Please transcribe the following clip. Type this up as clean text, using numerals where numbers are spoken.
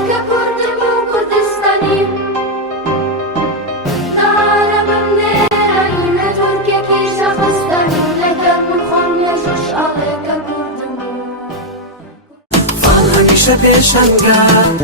عليك كردم وكردستاني نهار بمنيرة إن تركيا كي شخصتني لك من خم يجوش عليك كردم همیشه پیشم گرد